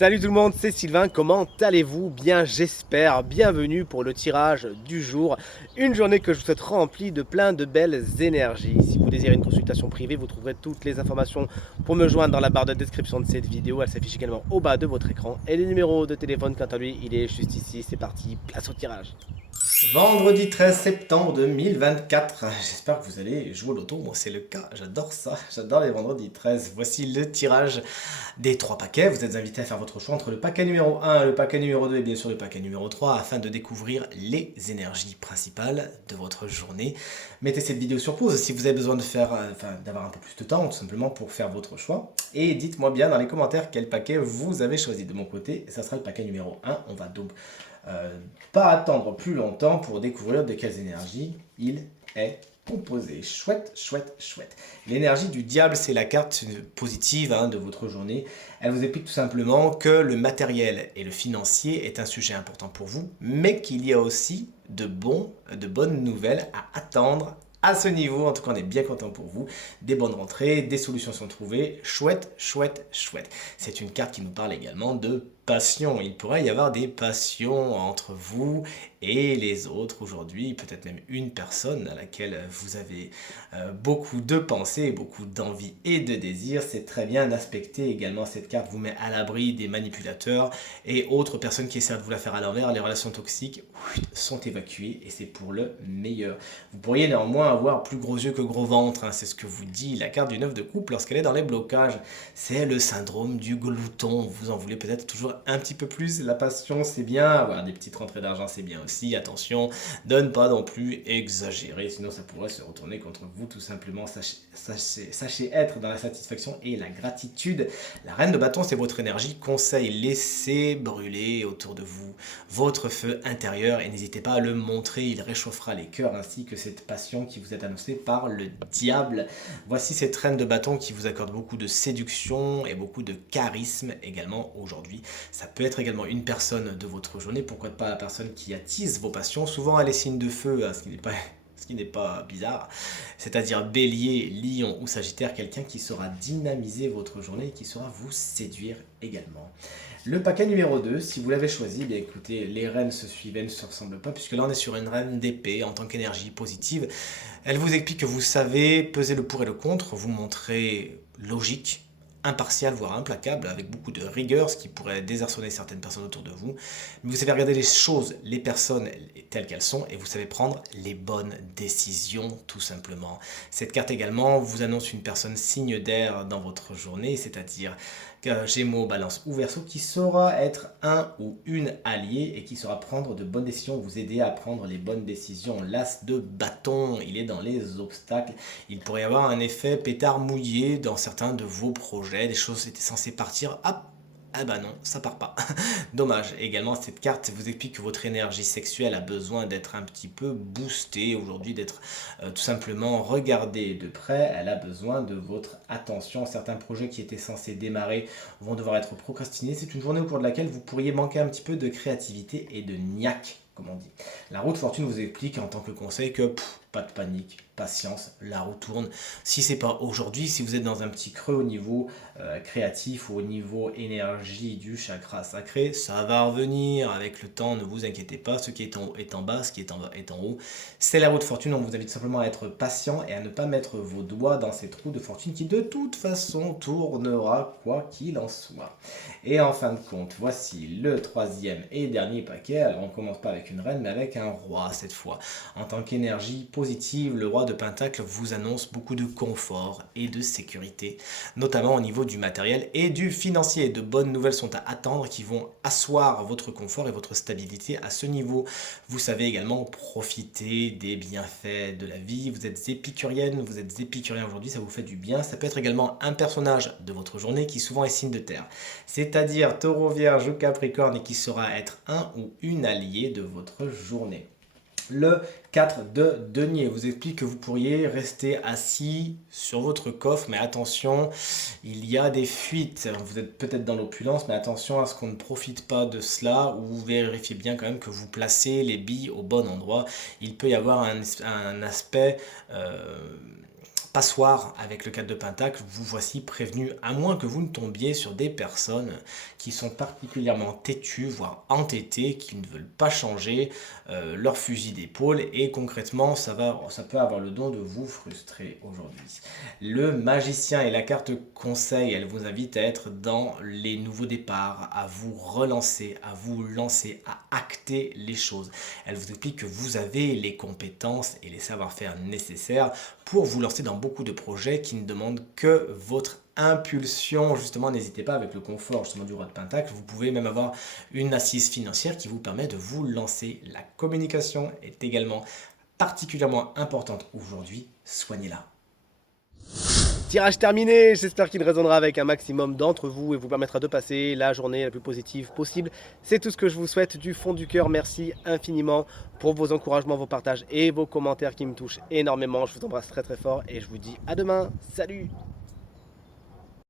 Salut tout le monde, c'est Sylvain, comment allez-vous? Bien j'espère, bienvenue pour le tirage du jour, une journée que je vous souhaite remplie de plein de belles énergies. Si vous désirez une consultation privée, vous trouverez toutes les informations pour me joindre dans la barre de description de cette vidéo, elle s'affiche également au bas de votre écran. Et le numéro de téléphone quant à lui, il est juste ici, c'est parti, place au tirage. Vendredi 13 septembre 2024, j'espère que vous allez jouer au loto, moi c'est le cas, j'adore ça, j'adore les vendredis 13. Voici le tirage des 3 paquets, vous êtes invité à faire votre choix entre le paquet numéro 1, le paquet numéro 2 et bien sûr le paquet numéro 3 afin de découvrir les énergies principales de votre journée. Mettez cette vidéo sur pause si vous avez besoin de faire, d'avoir un peu plus de temps tout simplement pour faire votre choix. Et dites-moi bien dans les commentaires quel paquet vous avez choisi. De mon côté, ça sera le paquet numéro 1, on va donc pas attendre plus longtemps pour découvrir de quelles énergies il est composé. Chouette, chouette, chouette. L'énergie du diable, c'est la carte positive de votre journée. Elle vous explique tout simplement que le matériel et le financier est un sujet important pour vous, mais qu'il y a aussi de bonnes nouvelles à attendre à ce niveau. En tout cas, on est bien content pour vous. Des bonnes rentrées, des solutions sont trouvées. Chouette, chouette, chouette. C'est une carte qui nous parle également de passion. Il pourrait y avoir des passions entre vous et les autres aujourd'hui. Peut-être même une personne à laquelle vous avez beaucoup de pensées, beaucoup d'envie et de désirs. C'est très bien aspecté également. Cette carte vous met à l'abri des manipulateurs et autres personnes qui essaient de vous la faire à l'envers. Les relations toxiques sont évacuées et c'est pour le meilleur. Vous pourriez néanmoins avoir plus gros yeux que gros ventre, c'est ce que vous dit la carte du 9 de coupe lorsqu'elle est dans les blocages. C'est le syndrome du glouton, vous en voulez peut-être toujours un petit peu plus. La passion c'est bien, avoir des petites rentrées d'argent c'est bien aussi, attention, de ne pas non plus exagérer, sinon ça pourrait se retourner contre vous tout simplement. Sachez être dans la satisfaction et la gratitude. La reine de bâton c'est votre énergie, conseil, laissez brûler autour de vous votre feu intérieur et n'hésitez pas à le montrer, il réchauffera les cœurs ainsi que cette passion qui vous est annoncée par le diable. Voici cette reine de bâton qui vous accorde beaucoup de séduction et beaucoup de charisme également aujourd'hui. Ça peut être également une personne de votre journée, pourquoi pas la personne qui attise vos passions. Souvent elle est signe de feu, ce qui n'est pas bizarre, c'est-à-dire bélier, lion ou sagittaire, quelqu'un qui saura dynamiser votre journée et qui saura vous séduire également. Le paquet numéro 2, si vous l'avez choisi, bien écoutez, les reines se suivent, elles ne se ressemblent pas, puisque là on est sur une reine d'épée en tant qu'énergie positive. Elle vous explique que vous savez peser le pour et le contre, vous montrez logique, impartial, voire implacable, avec beaucoup de rigueur, ce qui pourrait désarçonner certaines personnes autour de vous. Mais vous savez regarder les choses, les personnes telles qu'elles sont, et vous savez prendre les bonnes décisions, tout simplement. Cette carte également vous annonce une personne signe d'air dans votre journée, c'est-à-dire Gémeaux, Balance ou Verseau, qui saura être un ou une alliée et qui saura prendre de bonnes décisions, vous aider à prendre les bonnes décisions. L'as de bâton, il est dans les obstacles. Il pourrait y avoir un effet pétard mouillé dans certains de vos projets. Des choses étaient censées partir, hop, ah bah non, ça part pas. Dommage. Également, cette carte vous explique que votre énergie sexuelle a besoin d'être un petit peu boostée aujourd'hui, d'être tout simplement regardée de près. Elle a besoin de votre attention. Certains projets qui étaient censés démarrer vont devoir être procrastinés. C'est une journée au cours de laquelle vous pourriez manquer un petit peu de créativité et de niaque, comme on dit. La roue de fortune vous explique en tant que conseil que pas de panique, patience, la roue tourne. Si c'est pas aujourd'hui, si vous êtes dans un petit creux au niveau créatif ou au niveau énergie du chakra sacré, ça va revenir avec le temps, ne vous inquiétez pas. Ce qui est en haut est en bas, ce qui est en bas est en haut. C'est la roue de fortune, on vous invite simplement à être patient et à ne pas mettre vos doigts dans cette roue de fortune qui de toute façon tournera quoi qu'il en soit. Et en fin de compte, voici le troisième et dernier paquet. Alors on commence pas avec une reine mais avec un roi cette fois. En tant qu'énergie positive, le roi de Pentacle vous annonce beaucoup de confort et de sécurité, notamment au niveau du matériel et du financier. De bonnes nouvelles sont à attendre qui vont asseoir votre confort et votre stabilité à ce niveau. Vous savez également profiter des bienfaits de la vie. Vous êtes épicurienne, vous êtes épicurien aujourd'hui, ça vous fait du bien. Ça peut être également un personnage de votre journée qui souvent est signe de terre, c'est-à-dire taureau, vierge ou capricorne et qui saura être un ou une alliée de votre journée. Le 4 de denier vous explique que vous pourriez rester assis sur votre coffre, mais attention, il y a des fuites. Vous êtes peut-être dans l'opulence, mais attention à ce qu'on ne profite pas de cela, ou vérifiez bien quand même que vous placez les billes au bon endroit. Il peut y avoir un aspect passoire avec le 4 de Pentacle, vous voici prévenu, à moins que vous ne tombiez sur des personnes qui sont particulièrement têtues, voire entêtées, qui ne veulent pas changer leur fusil d'épaule, et concrètement, ça peut avoir le don de vous frustrer aujourd'hui. Le magicien et la carte conseil, elle vous invite à être dans les nouveaux départs, à vous relancer, à vous lancer, à acter les choses. Elle vous explique que vous avez les compétences et les savoir-faire nécessaires pour vous lancer dans beaucoup de projets qui ne demandent que votre impulsion. Justement, n'hésitez pas, avec le confort justement du roi de Pentacle, vous pouvez même avoir une assise financière qui vous permet de vous lancer. La communication est également particulièrement importante aujourd'hui, soignez-la. Tirage terminé, j'espère qu'il résonnera avec un maximum d'entre vous et vous permettra de passer la journée la plus positive possible. C'est tout ce que je vous souhaite du fond du cœur. Merci infiniment pour vos encouragements, vos partages et vos commentaires qui me touchent énormément. Je vous embrasse très très fort et je vous dis à demain. Salut!